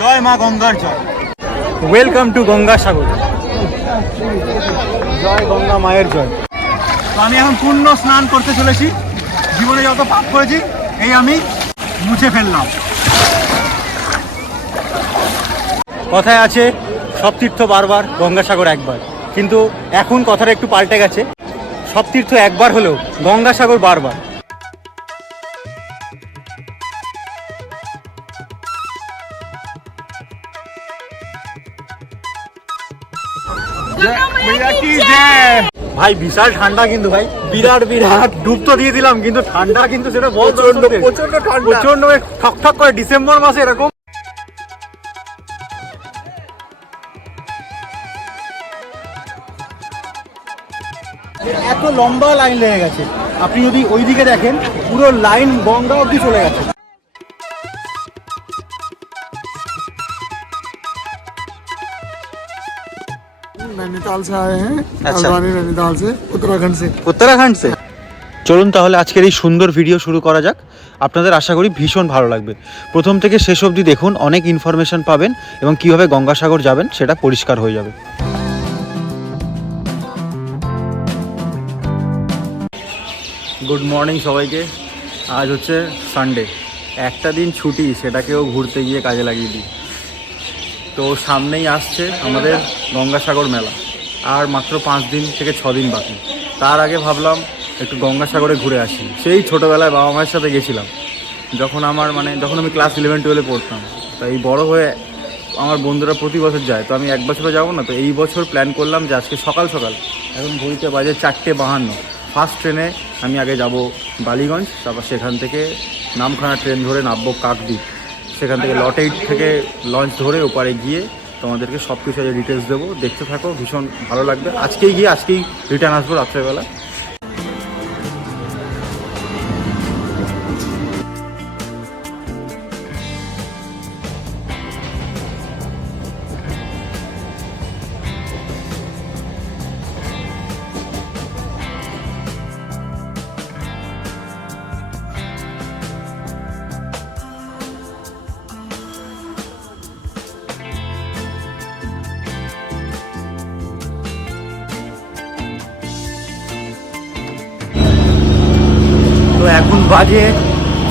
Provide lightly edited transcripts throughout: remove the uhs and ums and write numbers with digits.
জয় মা গঙ্গার জয়। Welcome to Gangasagar. জয় গঙ্গা মায়ের জয়। তো আমি এখন পূর্ণ স্নান করতে চলেছি। জীবনে যত পাপ করেছি এই আমি মুছে ফেললাম। কথায় আছে সব তীর্থ বারবার, গঙ্গাসাগর একবার। কিন্তু এখন কথাটা একটু পাল্টে গেছে, সব তীর্থ একবার হলেও গঙ্গাসাগর বারবার। ভাই বিশাল ঠান্ডা কিন্তু ভাই, বিরাট বিরাট ডুব তো দিয়ে দিলাম, কিন্তু ঠান্ডা কিন্তু সেটা প্রচন্ড ঠক ঠক করে ডিসেম্বর মাসে এরকম। এত লম্বা লাইন লেগে গেছে, আপনি যদি ওইদিকে দেখেন পুরো লাইন গঙ্গা অবধি চলে গেছে। नैनीताल से आए हैं। नैनीताल से উত্তরাখণ্ড সে। চলুন তাহলে আজকের এই সুন্দর ভিডিও শুরু করা যাক। আপনাদের আশা করি ভীষণ ভালো লাগবে। প্রথম থেকে শেষ অবধি দেখুন, অনেক ইনফরমেশন পাবেন এবং কীভাবে গঙ্গাসাগর যাবেন সেটা পরিষ্কার হয়ে যাবে। গুড মর্নিং সবাইকে। আজ হচ্ছে সানডে, একটা দিন ছুটি, সেটাকেও ঘুরতে গিয়ে কাজে লাগিয়ে দিই। তো সামনেই আসছে আমাদের গঙ্গাসাগর মেলা, আর মাত্র 5 দিন থেকে 6 দিন বাকি। তার আগে ভাবলাম একটু গঙ্গাসাগরে ঘুরে আসি। সেই ছোটোবেলায় বাবা মায়ের সাথে গেছিলাম, যখন আমি ক্লাস 11-12 পড়তাম। তাই বড় হয়ে আমার বন্ধুরা প্রতি বছর যায়, তো আমি এক বছরও যাবো না। তো এই বছর প্ল্যান করলাম যে আজকে সকাল সকাল, এখন ঘড়িতে বাজে 4:52, ফার্স্ট ট্রেনে আমি আগে যাব বালিগঞ্জ, তারপর সেখান থেকে নামখানা ট্রেন ধরে নামবো কাকদ্বীপ। সেখান থেকে লট 8 থেকে লঞ্চ ধরে ওপারে গিয়ে তোমাদেরকে সব কিছু ডিটেলস দেবো। দেখতে থাকো, ভীষণ ভালো লাগবে। আজকেই রিটার্ন আসবো রাত্রেবেলা।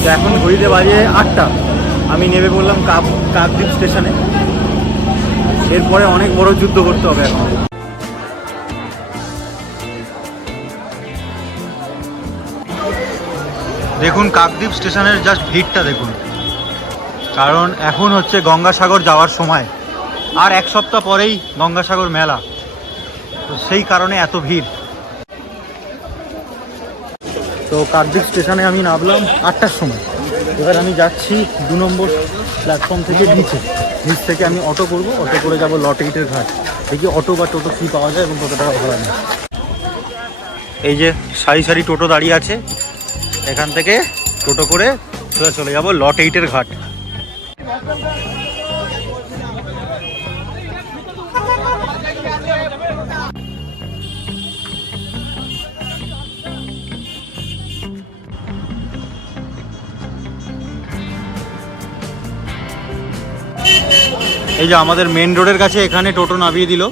তো এখন ঘড়িতে বাজে 8টা। আমি নেমে পড়লাম কাকদ্বীপ স্টেশনে। এরপরে অনেক বড় যুদ্ধ করতে হবে এখন। দেখুন কাকদ্বীপ স্টেশনের জাস্ট ভিড়টা দেখুন, কারণ এখন হচ্ছে গঙ্গাসাগর যাওয়ার সময়, আর এক সপ্তাহ পরেই গঙ্গাসাগর মেলা, তো সেই কারণে এত ভিড়। তো কাকদ্বীপ স্টেশনে আমি নামলাম 8টার সময়। এবার আমি যাচ্ছি 2 নম্বর প্ল্যাটফর্ম থেকে নিচ থেকে আমি অটো করব, অটো করে যাব লট 8-এর ঘাট। দেখি অটো বা টোটো কী পাওয়া যায় এবং কত টাকা ভাড়া নেয়। এই যে সারি সারি টোটো দাঁড়িয়ে আছে, এখান থেকে টোটো করে চলে যাব লট 8-এর ঘাট। এই যে আমাদের মেন রোডের কাছে এখানে টোটো নামিয়ে দিল,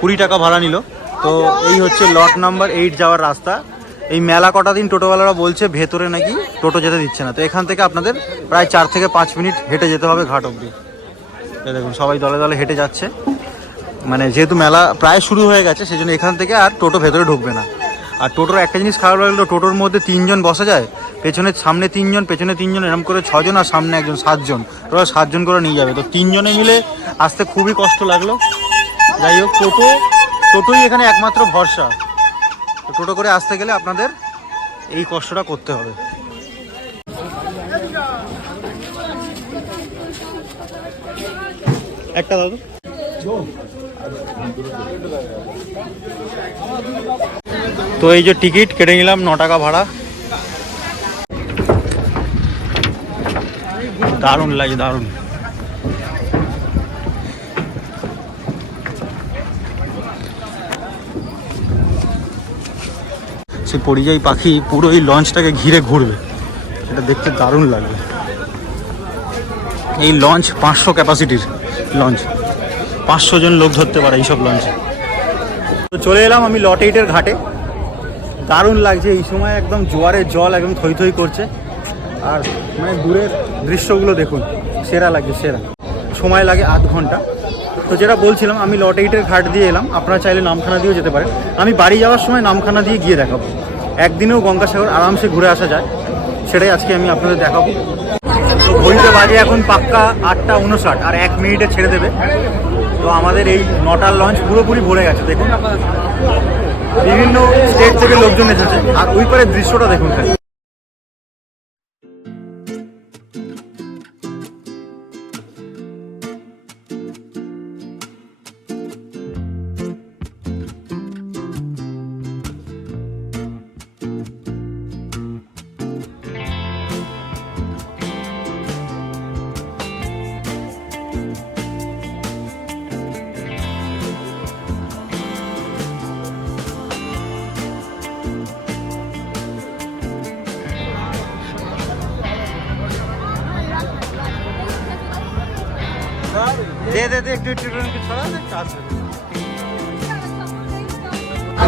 20 টাকা ভাড়া নিল। তো এই হচ্ছে লট নাম্বার 8 যাওয়ার রাস্তা। এই মেলা কটা দিন টোটোওয়ালারা বলছে ভেতরে নাকি টোটো যেতে দিচ্ছে না। তো এখান থেকে আপনাদের প্রায় 4 থেকে 5 মিনিট হেঁটে যেতে হবে ঘাট অবধি। দেখুন সবাই দলে দলে হেঁটে যাচ্ছে, মানে যেহেতু মেলা প্রায় শুরু হয়ে গেছে সেজন্য এখান থেকে আর টোটো ভেতরে ঢুকবে না। আর টোটোর একটা জিনিস খারাপ লাগলো, টোটোর মধ্যে 3 জন বসা যায়, সামনে 3 জন, পেছনে 3 জন, এরকম করে 6 জন, আর সামনে একজন, 7 জন। টোটাল 7 জন করে নিয়ে যাবে। তো 3 জনে মিলে আসতে খুবই কষ্ট লাগলো। যাই হোক, টোটোই এখানে একমাত্র ভরসা। তো টোটো করে আসতে গেলে আপনাদের এই কষ্টটা করতে হবে। একটা দাদু তো এই যে টিকিট কেটে নিলাম, 9 টাকা ভাড়া। দারুণ লাগে, দারুণ। সে পরিযায়ী পাখি পুরো এই লঞ্চটাকে ঘিরে ঘুরবে, সেটা দেখতে দারুণ লাগবে। এই লঞ্চ 500 ক্যাপাসিটির লঞ্চ, 500 জন লোক ধরতে পারে এইসব লঞ্চে। তো চলে এলাম আমি লট 8-এর ঘাটে। দারুণ লাগছে এই সময়, একদম জোয়ারের জল একদম থই থই করছে। আর মানে দূরের দৃশ্যগুলো দেখুন, সেরা লাগছে সেরা। সময় লাগে আধ ঘন্টা। তো যেটা বলছিলাম, আমি লট 8-এর ঘাট দিয়ে এলাম, আপনারা চাইলে নামখানা দিয়েও যেতে পারেন। আমি বাড়ি যাওয়ার সময় নামখানা দিয়ে গিয়ে দেখাবো। একদিনেও গঙ্গাসাগর আরামসে ঘুরে আসা যায়, সেটাই আজকে আমি আপনাদের দেখাবো। তো ঘড়িতে বাজে এখন পাক্কা 8:59, আর 1 মিনিটে ছেড়ে দেবে। তো আমাদের এই 9টার লঞ্চ পুরোপুরি ভরে গেছে। দেখুন বিভিন্ন স্টেট থেকে লোকজন এসেছে, আর ওই পারের দৃশ্যটা দেখুন।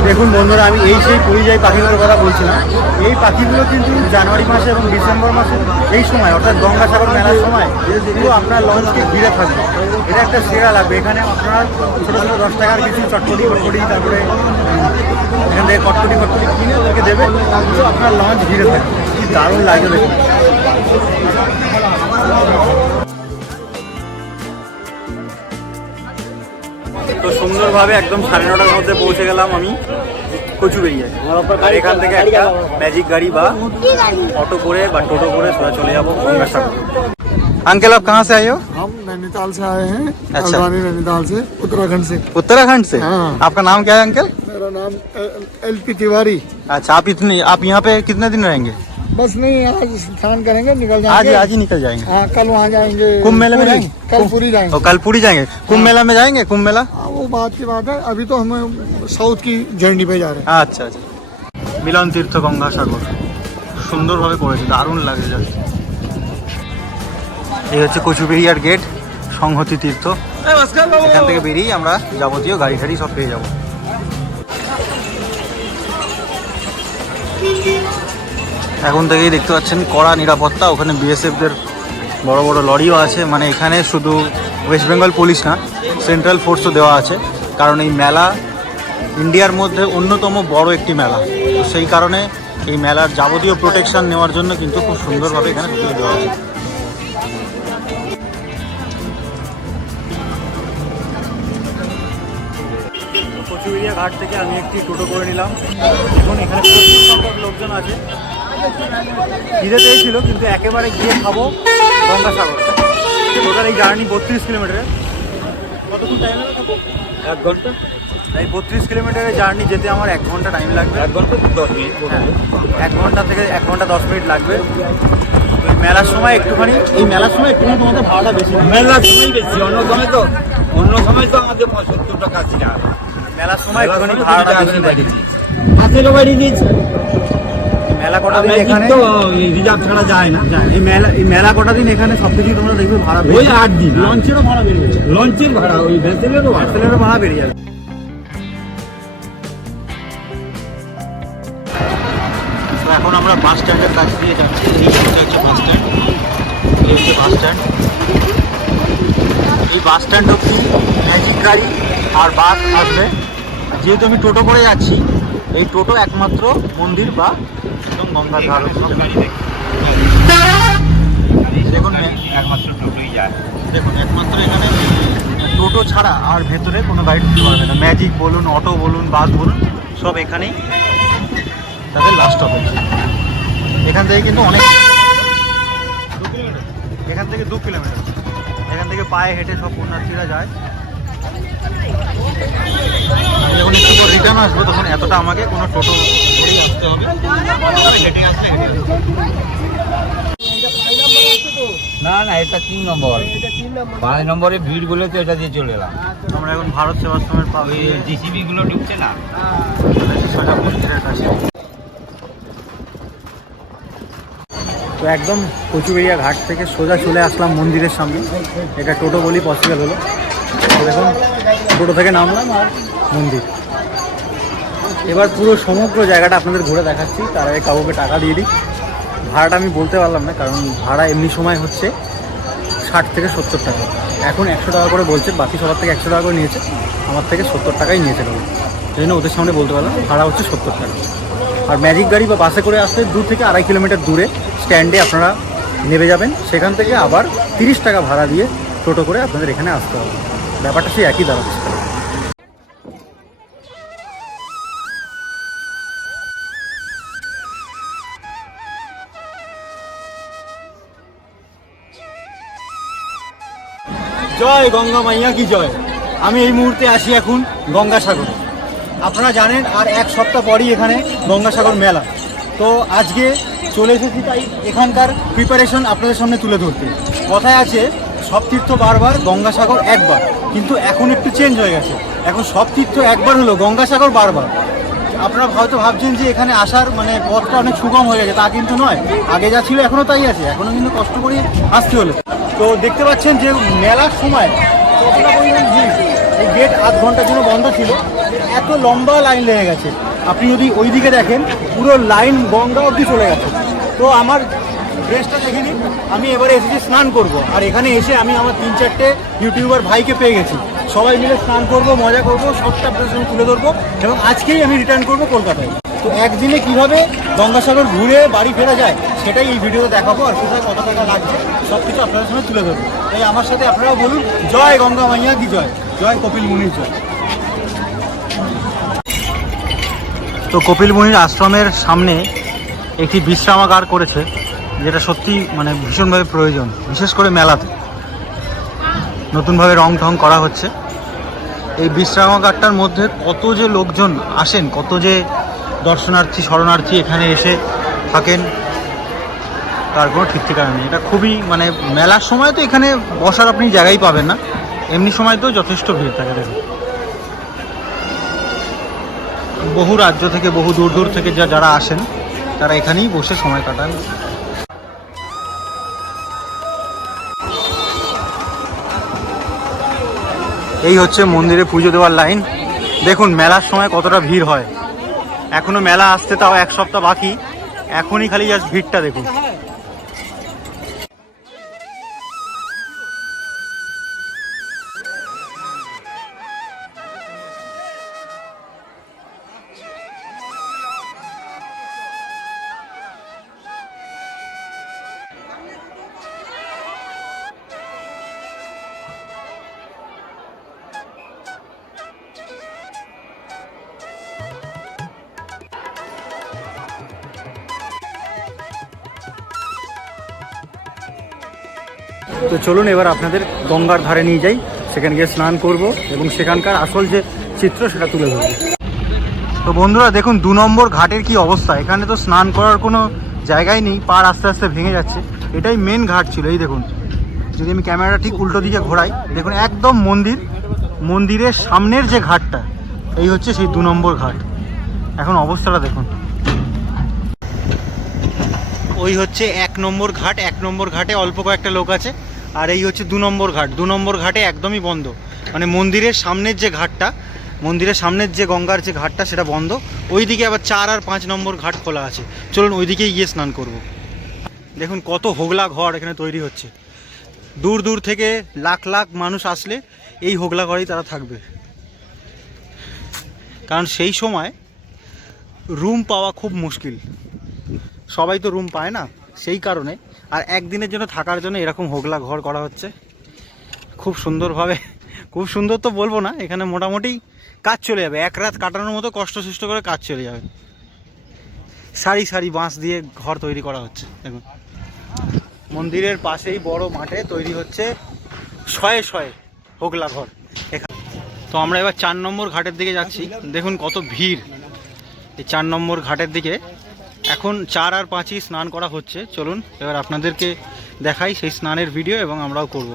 দেখুন বন্ধুরা, আমি এই সেই পরিযায়ী পাখিগুলোর কথা বলছিলাম। এই পাখিগুলো কিন্তু জানুয়ারি মাসে এবং ডিসেম্বর মাসে এই সময়, অর্থাৎ গঙ্গাসাগর মেলার সময় পুরো আপনার লঞ্চকে ঘিরে থাকবে। এটা একটা সেরা লাগবে। এখানে আপনার ছোটো ছোটো 10 টাকার কিছু চটপটি ফটপটি, তারপরে এখান থেকে কটকটি কিনে ওদেরকে দেবে, পুরো আপনার লঞ্চ ঘিরে থাকবে। কি দারুণ লাগবে দেখুন। তো সুন্দরভাবে একদম 9:30টার মধ্যে পৌঁছে গেলাম আমি কচুবেড়িয়ায়। আর এখান থেকে একটা ম্যাজিক গাড়ি বা অটো করে বা টোটো করে সোজা চলে যাবো গঙ্গাসাগর। अंकल आप कहाँ से आए हो? हम नैनीताल से आए हैं। अच्छा। हल्द्वानी नैनीताल से, उत्तराखंड से। उत्तराखंड से? हाँ। आपका नाम क्या है अंकल? मेरा नाम LP तिवारी। अच्छा, आप यहाँ पे कितने दिन रहेंगे? बस नहीं, आज स्नान करेंगे, निकल आज जाएंगे। आज ही निकल जाएंगे? हाँ, कल वहाँ जाएंगे। कुंभ मेले में पुरी। जाएंगे? कल पूरी जाएंगे। और कल पूरी जाएंगे? कुंभ मेला में जाएंगे? कुंभ मेला? हाँ, वो बात की बात है। अभी तो हम साउथ की जर्नी पे जा रहे हैं। আচ্ছা আচ্ছা। মিলন তীর্থ গঙ্গাসাগর সুন্দরভাবে করেছে, দারুণ লাগে জাস্ট। এই হচ্ছে কচুবেড়িয়ার গেট, সংহতি তীর্থ। এখান থেকে বেরিয়ে আমরা যাবতীয় গাড়ি টাড়ি সব পেয়ে যাব। এখন থেকেই দেখতে পাচ্ছেন কড়া নিরাপত্তা। ওখানে বিএসএফদের বড় বড় লরিও আছে। মানে এখানে শুধু ওয়েস্ট বেঙ্গল পুলিশ না, সেন্ট্রাল ফোর্সও দেওয়া আছে। কারণ এই মেলা ইন্ডিয়ার মধ্যে অন্যতম বড় একটি মেলা। তো সেই কারণে এই মেলার যাবতীয় প্রোটেকশন নেওয়ার জন্য কিন্তু খুব সুন্দরভাবে এখানে তুলে দেওয়া আছে। কচুবেড়িয়া ঘাট থেকে আমি একটি টোটো করে নিলাম। এখন এখানে প্রচুর সংখ্যক লোকজন আছে। খিদে পেয়েছিল, কিন্তু একেবারে গিয়ে খাবো গঙ্গাসাগর। টোটাল এই জার্নি 32 কিলোমিটারের। কতক্ষণ টাইম লাগবে? 1 ঘন্টা। এই 32 কিলোমিটারের জার্নি যেতে আমার 1 ঘন্টা টাইম লাগবে। 1 ঘন্টা 10 মিনিট। 1 ঘন্টা থেকে 1 ঘন্টা 10 মিনিট লাগবে। তো এই মেলার সময় একটুখানি তোমাদের ভাড়াটা বেশি। মেলার সময় বেশি, অন্য সময় তো আমাদের 75 টাকা ছিল। মেলার সময় একটুখানি ভাড়াটা বেশি লাগে। হাতেরও বাড়ি দিয়েছে। মেলা কটা দিন এখানে তো রিজার্ভ ছাড়া যায় না। এই মেলা কটা দিন এখানে সবকিছু তোমরা দেখবে ভাড়া ওই 8 দিন। লঞ্চেরও ভাড়া বেরিয়ে যাবে। লঞ্চের ভাড়া, ওই ভেসেলেরও ভাড়া। ভেসেলেরও ভাড়া বেরিয়ে যাবে। তো এখন আমরা বাস স্ট্যান্ডের কাছ দিয়ে যাচ্ছি। এই হচ্ছে বাস স্ট্যান্ড। এই হচ্ছে বাস স্ট্যান্ড। এই বাস স্ট্যান্ড অব্দি ম্যাজিক গাড়ি আর বাস আসবে। যেহেতু আমি টোটো করে যাচ্ছি, এই টোটো একমাত্র মন্দির বা একদম গঙ্গার ধার। দেখুন একমাত্র টোটোই যায়। দেখুন একমাত্র এখানে টোটো ছাড়া আর ভেতরে কোনো গাড়ি ঢুকতে পারবে না। ম্যাজিক বলুন, অটো বলুন, বাস বলুন, সব এখানেই তাদের লাস্ট হবে। এখান থেকে কিন্তু অনেক, এখান থেকে 2 কিলোমিটার। এখান থেকে পায়ে হেঁটে সব পুণ্যার্থীরা যায়। আমি যখন একটু পর রিটার্ন আসবো, তখন এতটা আমাকে কোনো টোটো করেই আসতে হবে। হেঁটে আসলে না না, এটা 3 নম্বর। 5 নম্বরে ভিড় বলে তো এটা দিয়ে চলে এলাম। আমরা এখন ভারত সেবাশ্রমের ওই জিসিবি গুলো ঢুকছে না, সোজা মন্দিরের কাছে। তো একদম কচুবেড়িয়া ঘাট থেকে সোজা চলে আসলাম মন্দিরের সামনে। এটা টোটো বলি পসিবল হলো। তো দেখুন টোটো থেকে নামলাম আর মন্দির। এবার পুরো সমগ্র জায়গাটা আপনাদের ঘুরে দেখাচ্ছি, তার আগে কাউকে টাকা দিয়ে দিই। ভাড়াটা আমি বলতে পারলাম না, কারণ ভাড়া এমনি সময় হচ্ছে 60 থেকে 70 টাকা। এখন 100 টাকা করে বলছে, বাকি সবার থেকে 100 টাকা করে নিয়েছে, আমার থেকে 70 টাকাই নিয়েছে। সেই জন্য ওদের সামনে বলতে পারলাম ভাড়া হচ্ছে 70 টাকা। আর ম্যাজিক গাড়ি বা বাসে করে আসলে 2 থেকে 2.5 কিলোমিটার দূরে স্ট্যান্ডে আপনারা নেমে যাবেন, সেখান থেকে আবার 30 টাকা ভাড়া দিয়ে টোটো করে আপনাদের এখানে আসতে হবে। ব্যাপারটা সেই একই দাঁড়াচ্ছে। জয় গঙ্গা মাইয়া কি জয়। আমি এই মুহূর্তে আসি এখন গঙ্গাসাগরে। আপনারা জানেন আর 1 সপ্তাহ পরই এখানে গঙ্গাসাগর মেলা। তো আজকে চলে এসেছি, তাই এখানকার প্রিপারেশন আপনাদের সামনে তুলে ধরতে। কথায় আছে সব তীর্থ বারবার, গঙ্গাসাগর একবার, কিন্তু এখন একটু চেঞ্জ হয়ে গেছে। এখন সব তীর্থ একবার হলো, গঙ্গাসাগর বারবার। আপনারা হয়তো ভাবছেন যে এখানে আসার মানে পথটা অনেক সুগম হয়ে গেছে, তা কিন্তু নয়। আগে যা ছিল এখনও তাই আছে, এখনও কিন্তু কষ্ট করে আসতে হলো। তো দেখতে পাচ্ছেন যে মেলার সময় কতটা পরিমাণ ভিড়। এই গেট আধ ঘন্টার জন্য বন্ধ ছিল, এত লম্বা লাইন লেগে গেছে। আপনি যদি ওই দিকে দেখেন পুরো লাইন গঙ্গা অবধি চলে গেছে। তো আমার ড্রেসটা দেখে নিন, আমি এবারে এসেছি স্নান করব। আর এখানে এসে আমি আমার 3-4টে ইউটিউবার ভাইকে পেয়ে গেছি। সবাই মিলে স্নান করব, মজা করব, সবটা আপনাদের সঙ্গে তুলে ধরবো। এবং আজকেই আমি রিটার্ন করব কলকাতায়। তো একদিনে কীভাবে গঙ্গাসাগর ঘুরে বাড়ি ফেরা যায় সেটাই এই ভিডিওতে দেখাবো। আর কোথায় কত টাকা লাগছে সব কিছু আপনাদের সঙ্গে তুলে ধরবো। তাই আমার সাথে আপনারাও বলুন জয় গঙ্গা মাইয়া কি জয়, জয় কপিল মুনির জয়। তো কপিল মুনির আশ্রমের সামনে একটি বিশ্রামাগার করেছে, যেটা সত্যি মানে ভীষণভাবে প্রয়োজন, বিশেষ করে মেলাতে নতুনভাবে রং ঢং করা হচ্ছে। এই বিশ্রামাগারটার মধ্যে কত যে লোকজন আসেন, কত যে দর্শনার্থী শরণার্থী এখানে এসে থাকেন তার কোনো ঠিক ঠিকানা নেই। এটা খুবই মানে মেলার সময় তো এখানে বসার আপনি জায়গাই পাবেন না, এমনি সময় তো যথেষ্ট ভিড় থাকে। দেখুন বহু রাজ্য থেকে, বহু দূর দূর থেকে যারা আসেন তারা এখানেই বসে সময় কাটান। এই হচ্ছে মন্দিরে পুজো দেওয়ার লাইন। দেখুন মেলার সময় কতটা ভিড় হয়। এখনো মেলা আসতে তাও 1 সপ্তাহ বাকি, এখনই খালি জাস্ট ভিড়টা দেখুন। তো চলুন এবার আপনাদের গঙ্গার ধারে নিয়ে যাই, সেখানে গিয়ে স্নান করব এবং সেখানকার আসল যে চিত্র সেটা তুলে ধরব। তো বন্ধুরা দেখুন 2 নম্বর ঘাটের কি অবস্থা। এখানে তো স্নান করার কোনো জায়গাই নেই, পাড় আস্তে আস্তে ভেঙে যাচ্ছে। এটাই মেন ঘাট ছিল। এই দেখুন, যদি আমি ক্যামেরাটা ঠিক উল্টো দিকে ঘোরাই, দেখুন একদম মন্দিরের সামনের যে ঘাটটা, এই হচ্ছে সেই 2 নম্বর ঘাট। এখন অবস্থাটা দেখুন। ওই হচ্ছে 1 নম্বর ঘাট। 1 নম্বর ঘাটে অল্প কয়েকটা লোক আছে, আর এই হচ্ছে 2 নম্বর ঘাট। 2 নম্বর ঘাটে একদমই বন্ধ, মানে মন্দিরের সামনের যে ঘাটটা, মন্দিরের সামনের যে গঙ্গার যে ঘাটটা সেটা বন্ধ। ওইদিকে আবার 4 আর 5 নম্বর ঘাট খোলা আছে। চলুন ওইদিকেই গিয়ে স্নান করব। দেখুন কত হোগলা ঘর এখানে তৈরি হচ্ছে। দূর দূর থেকে লাখ লাখ মানুষ আসলে এই হোগলা ঘরেই তারা থাকবে, কারণ সেই সময় রুম পাওয়া খুব মুশকিল। সবাই তো রুম পায় না, সেই কারণে। আর একদিনের জন্য থাকার জন্য এরকম হোগলা ঘর করা হচ্ছে খুব সুন্দরভাবে। খুব সুন্দর তো বলবো না, এখানে মোটামুটি কাজ চলে যাবে। 1 রাত কাটানোর মতো কষ্ট করে কাজ চলে যাবে। সারি সারি বাঁশ দিয়ে ঘর তৈরি করা হচ্ছে। দেখুন মন্দিরের পাশেই বড় মাঠে তৈরি হচ্ছে শয়ে শয়ে হোগলা ঘর এখানে। তো আমরা এবার 4 নম্বর ঘাটের দিকে যাচ্ছি। দেখুন কত ভিড় এই 4 নম্বর ঘাটের দিকে। এখন 4 আর 5ই স্নান করা হচ্ছে। চলুন এবার আপনাদেরকে দেখাই সেই স্নানের ভিডিও এবং আমরাও করব।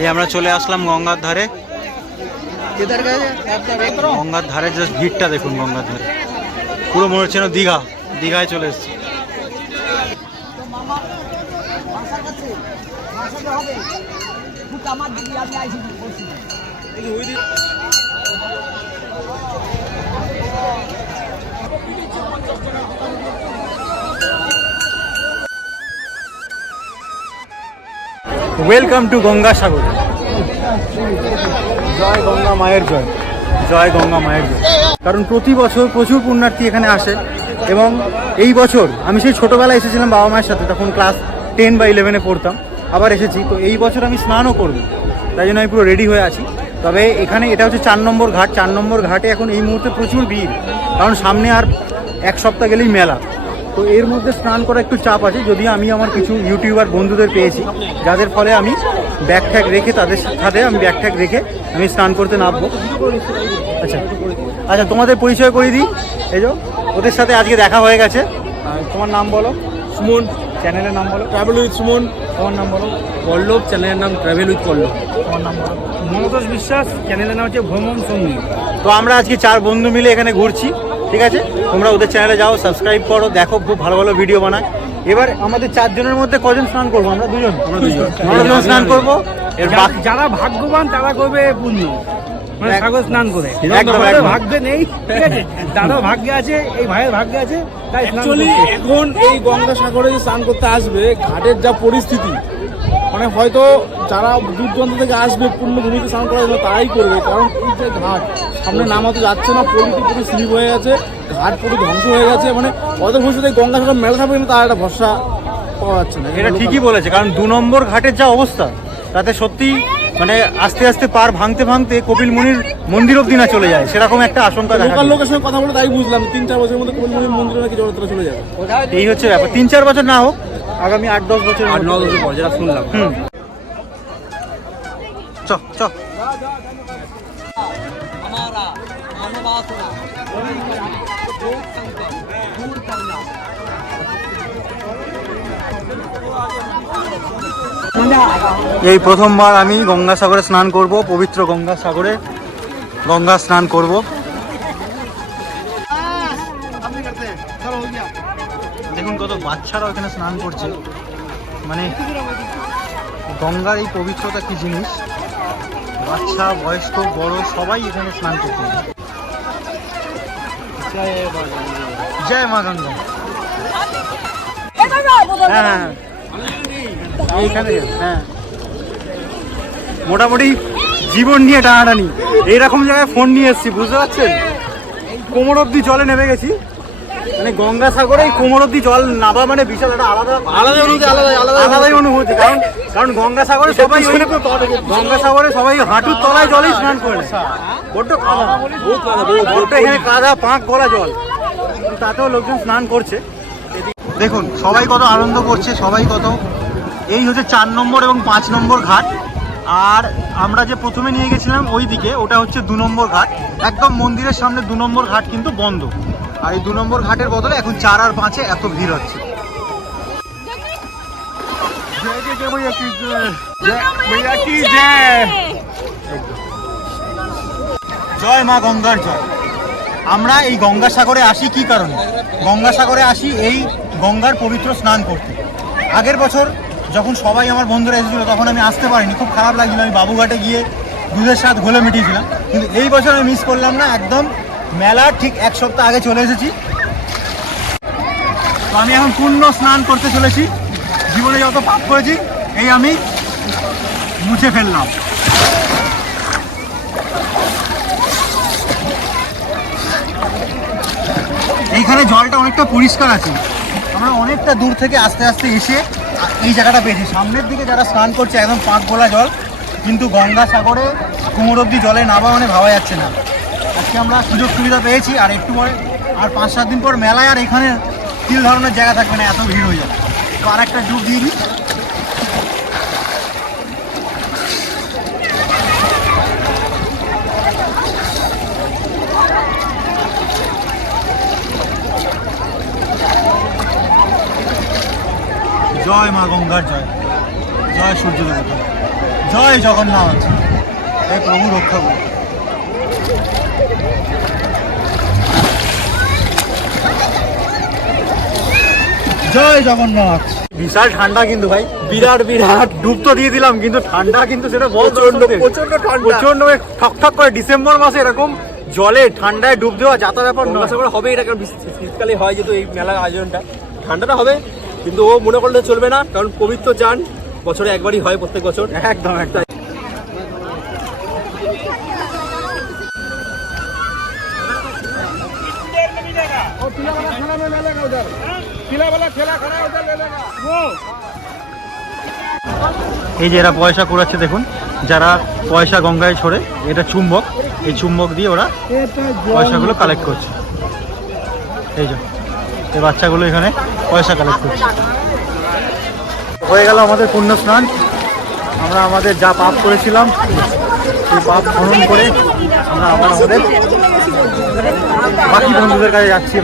এই আমরা চলে আসলাম গঙ্গার ধারে। গঙ্গার ধারে জাস্ট ভিড়টা দেখুন। গঙ্গার ধারে পুরো মনে হচ্ছে না দীঘায় চলে এসেছি। Welcome to Gangasagar. জয় গঙ্গা মায়ের জয়, জয় গঙ্গা মায়ের জয়। কারণ প্রতি বছর প্রচুর পুণ্যার্থী এখানে আসে এবং এই বছর আমি সেই ছোটোবেলায় এসেছিলাম বাবা মায়ের সাথে, তখন ক্লাস 10 বা 11-এ পড়তাম, আবার এসেছি। তো এই বছর আমি স্নানও করবো, তাই জন্য আমি পুরো রেডি হয়ে আছি। তবে এখানে এটা হচ্ছে 4 নম্বর ঘাট। 4 নম্বর ঘাটে এখন এই মুহূর্তে প্রচুর ভিড়, কারণ সামনে আর 1 সপ্তাহ গেলেই মেলা। তো এর মধ্যে স্নান করা একটু চাপ আছে, যদিও আমি আমার কিছু ইউটিউবার বন্ধুদের পেয়েছি, যাদের ফলে আমি ব্যাগ ট্যাগ রেখে তাদের সাথে আমি স্নান করতে নামবো। আচ্ছা আচ্ছা, তোমাদের পরিচয় করে দিই। এই যে ওদের সাথে আজকে দেখা হয়ে গেছে। তোমার নাম বলো। সুমন, চ্যানেলের নাম বলো। Travel with Suman. তোমার নাম বলো। পল্লব, চ্যানেলের নাম ট্রাভেল উইথ পল্লব। তোমার নাম বলো। মনোতোষ বিশ্বাস, চ্যানেলের নাম হচ্ছে ভ্রমণ সঙ্গী। তো আমরা আজকে 4 বন্ধু মিলে এখানে ঘুরছি, ঠিক আছে? তোমরা ওদের চ্যানেলে যাও, সাবস্ক্রাইব করো, দেখো, খুব ভালো ভালো ভিডিও বানায়। এবার আমাদের 4 জনের মধ্যে কজন স্নান করবো? আমরা দুজন স্নান করবো। এর বাকি যারা ভাগ্যবান তারা করবে পুণ্য, মানে সাগর স্নান করে। একদম, আমাদের একদম। ভাগ্যে নেই, ঠিক আছে? দাদা ভাগ্যে আছে, এই ভাইয়ের ভাগ্যে আছে, তাই স্নান অ্যাকচুয়ালি করছে। এখন এই গঙ্গাসাগরে যে স্নান করতে আসবে, ঘাটের যা পরিস্থিতি, মানে হয়তো যারা দূর দূরান্ত থেকে আসবে পূর্ণভূমিতে স্নান করার জন্য তারাই করবে, কারণ এই যে ঘাট সামনে নামাতে যাচ্ছে না, পলিটি পুরো স্লিপ হয়ে গেছে, ঘাট পুরো ধ্বংস হয়ে গেছে। মানে ওদের ভবিষ্যতে গঙ্গাসাগর মেলা থাকবে কিন্তু তার একটা ভরসা পাওয়া যাচ্ছে না। এটা ঠিকই বলেছে, কারণ 2 নম্বর ঘাটের যা অবস্থা, তাতে সত্যি মানে আস্তে আস্তে পার ভাঙতে ভাঙতে কপিল মুনির মন্দির অব্দি না চলে যায়, সেরকম একটা আশঙ্কা দেখা লোকাল যায়। লোকের সঙ্গে কথা বলে তাই বুঝলাম 3-4 বছরের মধ্যে কপিল মুনির মন্দিরে নাকি জলতরা চলে যাবে। এই হচ্ছে ব্যাপার। 3-4 বছর না হোক, আগামী 8-10 বছর। 8-9 বছর পর যেটা শুনলাম। চ চ। এই প্রথমবার আমি গঙ্গাসাগরে স্নান করব, পবিত্র গঙ্গাসাগরে গঙ্গা স্নান করব। দেখুন কত বাচ্চারা এখানে স্নান করছে, মানে গঙ্গার এই পবিত্রতা কি জিনিস, বাচ্চা বয়স্ক বড় সবাই এখানে স্নান করতে। জয় মা গঙ্গা। হ্যাঁ, এইখানে হ্যাঁ, মোটামুটি জীবন নিয়ে টানাটানি। এইরকম জায়গায় ফোন নিয়ে এসেছি, বুঝতে পারছেন? কোমর অব্দি জলে নেমে গেছি, মানে গঙ্গাসাগরে কোমর অব্দি জল নামা মানে বিশাল একটা আলাদাই অনুভূতি। কারণ গঙ্গাসাগরে সবাই হাঁটুর তলায় জলেই স্নান করে, বড্ড কাদা, বড্ড এখানে কাদা, পাঁক গলা জল, তাতেও লোকজন স্নান করছে। দেখুন সবাই কত আনন্দ করছে, সবাই কত। এই হচ্ছে 4 নম্বর এবং 5 নম্বর ঘাট। আর আমরা যে প্রথমে নিয়ে গেছিলাম ওই দিকে, ওটা হচ্ছে 2 নম্বর ঘাট। একদম মন্দিরের সামনে 2 নম্বর ঘাট কিন্তু বন্ধ, আর এই 2 নম্বর ঘাটের বদলে এখন 4 আর 5-এ এত ভিড় হচ্ছে। জয় মা গঙ্গার জয়। আমরা এই গঙ্গাসাগরে আসি কি কারণে? গঙ্গাসাগরে আসি এই গঙ্গার পবিত্র স্নান করতে। আগের বছর যখন সবাই আমার বন্ধুরা এসেছিলো তখন আমি আসতে পারিনি, খুব খারাপ লাগছিল। আমি বাবুঘাটে গিয়ে দুধের স্বাদ ঘোলে মিটিয়েছিলাম, কিন্তু এই বছর আমি মিস করলাম না। একদম মেলার ঠিক 1 সপ্তাহ আগে চলে এসেছি। তো আমি এখন পূর্ণ স্নান করতে চলেছি। জীবনে যত পাপ করেছি এই আমি মুছে ফেললাম। এইখানে জলটা অনেকটা পরিষ্কার আছে। আমরা অনেকটা দূর থেকে আস্তে আস্তে এসে এই জায়গাটা পেয়েছি। সামনের দিকে যারা স্নান করছে একদম পাঁক গোলা জল, কিন্তু গঙ্গাসাগরে কোমর অব্দি জলে নামা মানে ভাবা যাচ্ছে না। আজকে আমরা সুযোগ সুবিধা পেয়েছি, আর একটু পরে আর 5-7 দিন পর মেলায় আর এখানে তিল ধরনের জায়গা থাকবে না, এত ভিড় হয়ে যাবে। তো আর একটা ডুব দিয়ে দিই। জয় মা গঙ্গার জয়, জয় সূর্য দেবতা, জয় জগন্নাথ, হে প্রভু রক্ষা করুন। জয় জগন্নাথ। বিশাল ঠান্ডা কিন্তু ভাই, বিরাট বিরাট ডুব তো দিয়ে দিলাম, কিন্তু ঠান্ডা কিন্তু সেটা প্রচন্ড ঠান্ডা। প্রচন্ড ঠকঠক করে ডিসেম্বর মাসে এরকম জলে ঠান্ডায় ডুব দেওয়া যাতা ব্যাপার নয়। আশা করা হবে এটা, কারণ শীতকালে হয় যেহেতু এই মেলার আয়োজনটা, ঠান্ডাটা হবে কিন্তু ও মনে করলে চলবে না, কারণ পবিত্র চান বছরে একবারই হয়, প্রত্যেক বছর। একদম একদম। এই যে এরা পয়সা কুড়াচ্ছে দেখুন, যারা পয়সা গঙ্গায় ছড়ে, এটা চুম্বক, এই চুম্বক দিয়ে ওরা পয়সাগুলো কালেক্ট করছে। এই যে এই বাচ্চাগুলো এখানে পয়সা কালেক্ট করছে। হয়ে গেল আমাদের পুণ্য স্নান। আমরা আমাদের যা পাপ করেছিলাম সেই পাপ খনন করে আমরা আবার আমাদের বাকি বন্ধুদের কাছে যাচ্ছি।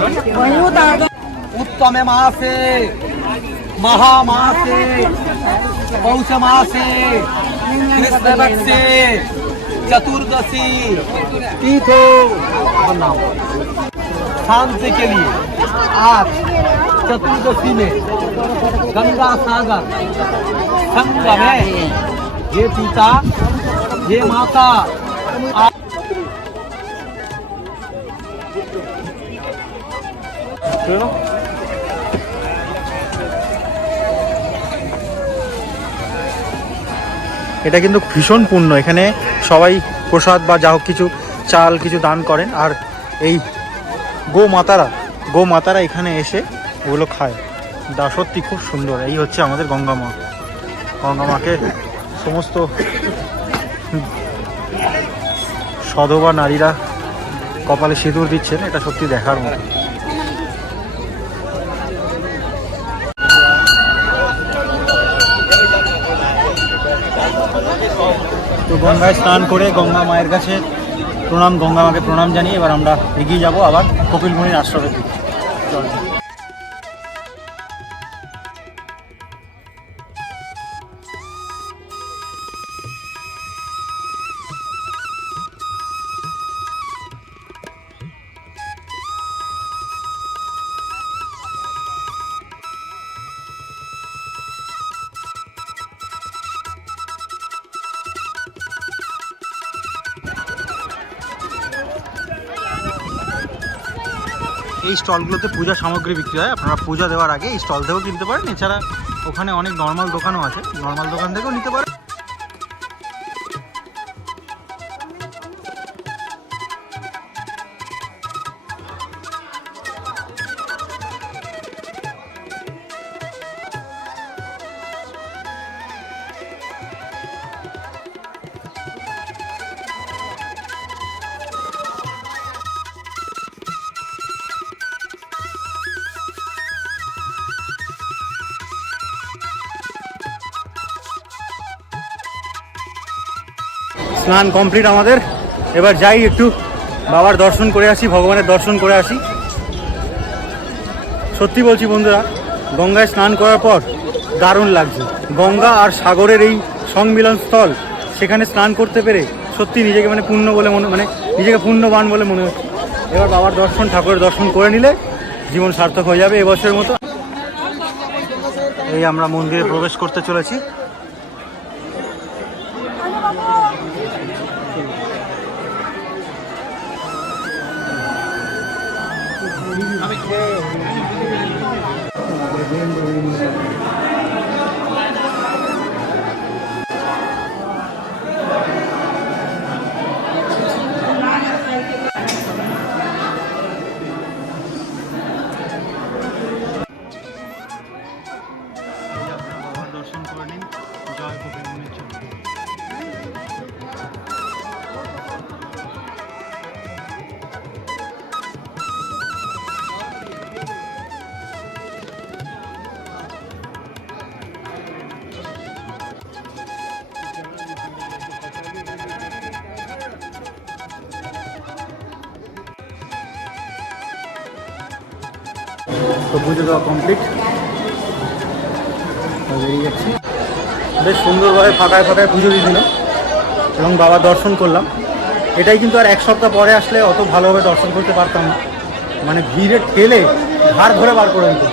उत्तम मासे महामासे पौष मासे कृष्णपक्षे चतुर्दशी तीर्थों शांति के लिए आज चतुर्दशी में गंगा सागर संगम में ये पिता ये माता এটা কিন্তু ভীষণ পুণ্য, এখানে সবাই প্রসাদ বা যা হোক কিছু চাল কিছু দান করেন, আর এই গোমাতারা এখানে এসে ওগুলো খায়। সত্যি খুব সুন্দর। এই হচ্ছে আমাদের গঙ্গা মা। গঙ্গা মাকে সমস্ত সধবা নারীরা কপালে সিঁদুর দিচ্ছেন, এটা সত্যি দেখার মতো। তো গঙ্গায় স্নান করে গঙ্গা মায়ের কাছে গঙ্গা মাকে প্রণাম জানিয়ে এবার আমরা এগিয়ে যাব আবার কপিলমুনির আশ্রমের দিকে। চল। এই স্টলগুলোতে পূজা সামগ্রী বিক্রি হয়, আপনারা পূজা দেওয়ার আগে এই স্টল থেকেও কিনতে পারেন, এছাড়া ওখানে অনেক নর্মাল দোকানও আছে, নর্মাল দোকান থেকেও নিতে পারেন। স্নান কমপ্লিট আমাদের, এবার যাই একটু বাবার দর্শন করে আসি, ভগবানের দর্শন করে আসি। সত্যি বলছি বন্ধুরা, গঙ্গায় স্নান করার পর দারুণ লাগছে। গঙ্গা আর সাগরের এই সংমিলন স্থল, সেখানে স্নান করতে পেরে সত্যি নিজেকে পুণ্য বলে নিজেকে পুণ্যবান বলে মনে হচ্ছে। এবার বাবার দর্শন, ঠাকুরের দর্শন করে নিলে জীবন সার্থক হয়ে যাবে এবছরের মতো। এই আমরা মন্দিরে প্রবেশ করতে চলেছি। দর্শন করে নিন, জয় কপিলমুনির জন্য। তো পুজো দেওয়া কমপ্লিট, বেরিয়ে যাচ্ছি। বেশ সুন্দরভাবে ফাঁকায় ফাঁকায় পুজো দিয়ে দিলাম এবং বাবার দর্শন করলাম। এটাই কিন্তু আর এক সপ্তাহ পরে আসলে অত ভালোভাবে দর্শন করতে পারতাম না, ভিড়ে ঠেলে ঘাড় ধরে বার করে দিত।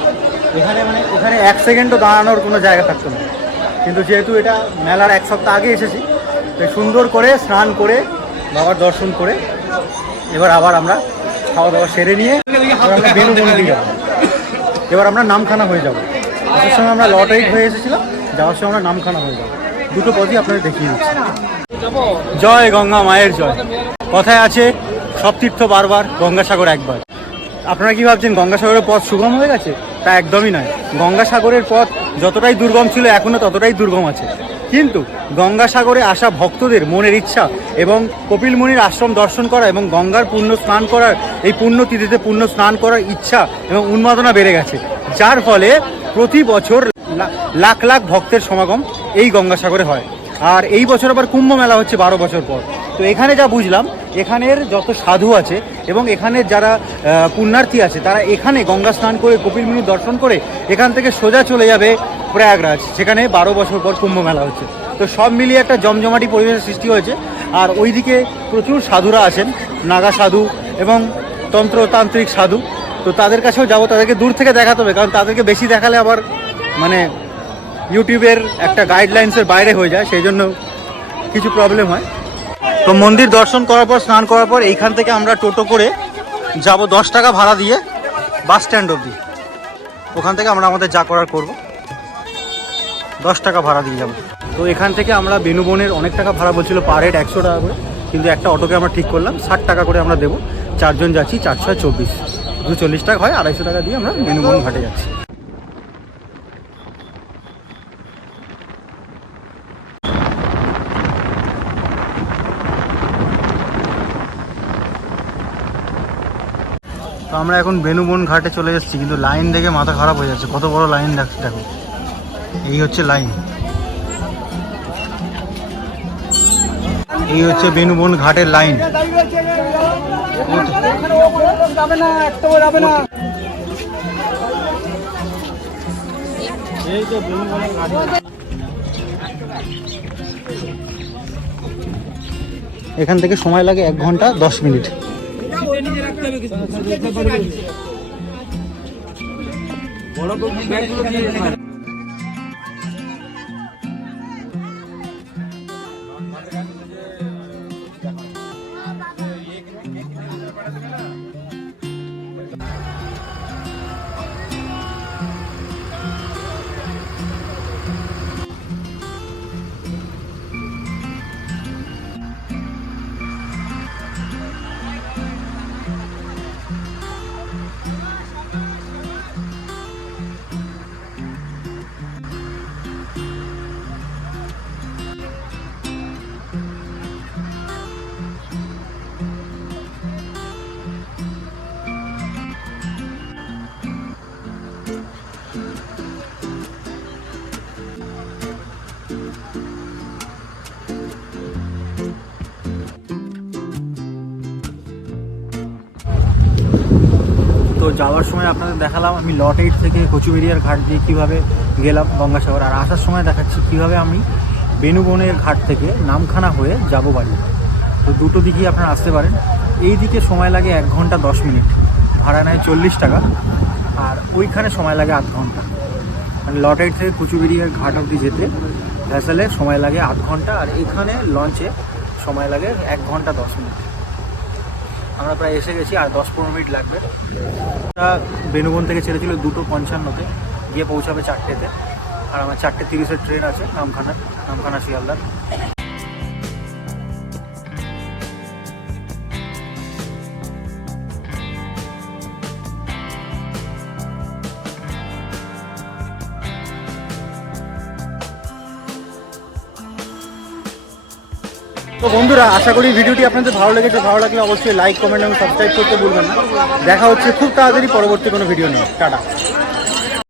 এখানে 1 সেকেন্ডও দাঁড়ানোর কোনো জায়গা থাকতো না, কিন্তু যেহেতু এটা মেলার 1 সপ্তাহ আগে এসেছি, তো সুন্দর করে স্নান করে বাবার দর্শন করে এবার আবার আমরা খাওয়া দাওয়া সেরে নিয়ে এবার আমরা বেনুবনে যাবো। এবার আমরা নামখানা হয়ে যাব। আসার সময় আমরা লটাইট হয়ে এসেছিলাম, যাওয়ার সময় আমরা নামখানা হয়ে যাবো। দুটো পথই আপনাদের দেখিয়ে দিচ্ছি। জয় গঙ্গা মায়ের জয়। কথায় আছে সব তীর্থ বারবার, গঙ্গাসাগর একবার। আপনারা কি ভাবছেন গঙ্গাসাগরের পথ সুগম হয়ে গেছে? তা একদমই নয়। গঙ্গাসাগরের পথ যতটাই দুর্গম ছিল এখনও ততটাই দুর্গম আছে, কিন্তু গঙ্গাসাগরে আসা ভক্তদের মনের ইচ্ছা এবং কপিল মুনির আশ্রম দর্শন করা এবং গঙ্গার পুণ্য স্নান করার, এই পুণ্য তিথিতে পুণ্য স্নান করার ইচ্ছা এবং উন্মাদনা বেড়ে গেছে, যার ফলে প্রতি বছর লাখ লাখ ভক্তের সমাগম এই গঙ্গাসাগরে হয়। আর এই বছর আবার কুম্ভ মেলা হচ্ছে 12 বছর পর। তো এখানে যা বুঝলাম, এখানের যত সাধু আছে এবং এখানের যারা পুণ্যার্থী আছে, তারা এখানে গঙ্গা স্নান করে কপিল মুনি দর্শন করে এখান থেকে সোজা চলে যাবে প্রয়াগরাজ, সেখানে 12 বছর পর কুম্ভ মেলা হচ্ছে। তো সব মিলিয়ে একটা জমজমাটি পরিবেশের সৃষ্টি হয়েছে। আর ওইদিকে প্রচুর সাধুরা আছেন, নাগা সাধু এবং তন্ত্রতান্ত্রিক সাধু। তো তাদের কাছেও যাবো, তাদেরকে দূর থেকে দেখাতে হবে, কারণ তাদেরকে বেশি দেখালে আবার মানে ইউটিউবের একটা গাইডলাইন্সের বাইরে হয়ে যায়, সেই জন্য কিছু প্রবলেম হয়। তো মন্দির দর্শন করার পর, স্নান করার পর এইখান থেকে আমরা টোটো করে যাব 10 টাকা ভাড়া দিয়ে বাস স্ট্যান্ড অবধি। ওখান থেকে আমরা আমাদের যা করার করব, 10 টাকা ভাড়া দিয়ে যাব। তো এখান থেকে আমরা বেনুবনের অনেক টাকা ভাড়া বলছিল, পার হেড 100 টাকা করে, কিন্তু একটা অটোকে আমরা ঠিক করলাম 60 টাকা করে আমরা দেবো। 4 জন যাচ্ছি, 4 6 24, 240 টাকা হয়, 250 টাকা দিয়ে আমরা বেনুবন ঘাটে যাচ্ছি। তো আমরা এখন বেনুবন ঘাটে চলে এসেছি, কিন্তু লাইন দেখে মাথা খারাপ হয়ে যাচ্ছে। কত বড় লাইন দেখো, এই হচ্ছে লাইন, এই হচ্ছে বেনুবন ঘাটের লাইন। এখান থেকে সময় লাগে 1 ঘন্টা 10 মিনিট। তো যাওয়ার সময় আপনাদের দেখালাম আমি লট 8 থেকে কচুবেরিয়ার ঘাট দিয়ে কীভাবে গেলাম গঙ্গাসাগর, আর আসার সময় দেখাচ্ছি কীভাবে আমি বেনুবনের ঘাট থেকে নামখানা হয়ে যাব বাড়ি। তো দুটো দিকেই আপনারা আসতে পারেন। এই দিকে সময় লাগে 1 ঘন্টা 10 মিনিট, ভাড়া নেয় 40 টাকা, আর ওইখানে সময় লাগে 8 ঘন্টা। মানে লট 8 থেকে কচুবেরিয়ার ঘাট অবধি যেতে ভ্যাসেলে সময় লাগে 8 ঘন্টা, আর এখানে লঞ্চে সময় লাগে 1 ঘন্টা 10 মিনিট। আমরা প্রায় এসে গেছি, আর 10-15 মিনিট লাগবে। আমরা বেনুবন থেকে ছেড়েছিল 2:55-তে, গিয়ে পৌঁছাবে 4টেতে, আর আমার 4:30-এর ট্রেন আছে নামখানা শিয়ালদার। তো বন্ধুরা, আশা করি ভিডিওটি আপনাদের ভালো লেগেছে। ভালো লাগলে অবশ্যই লাইক, কমেন্ট এবং সাবস্ক্রাইব করতে ভুলবেন না। দেখা হচ্ছে খুব তাড়াতাড়ি পরবর্তী কোনো ভিডিও নিয়ে। টাটা।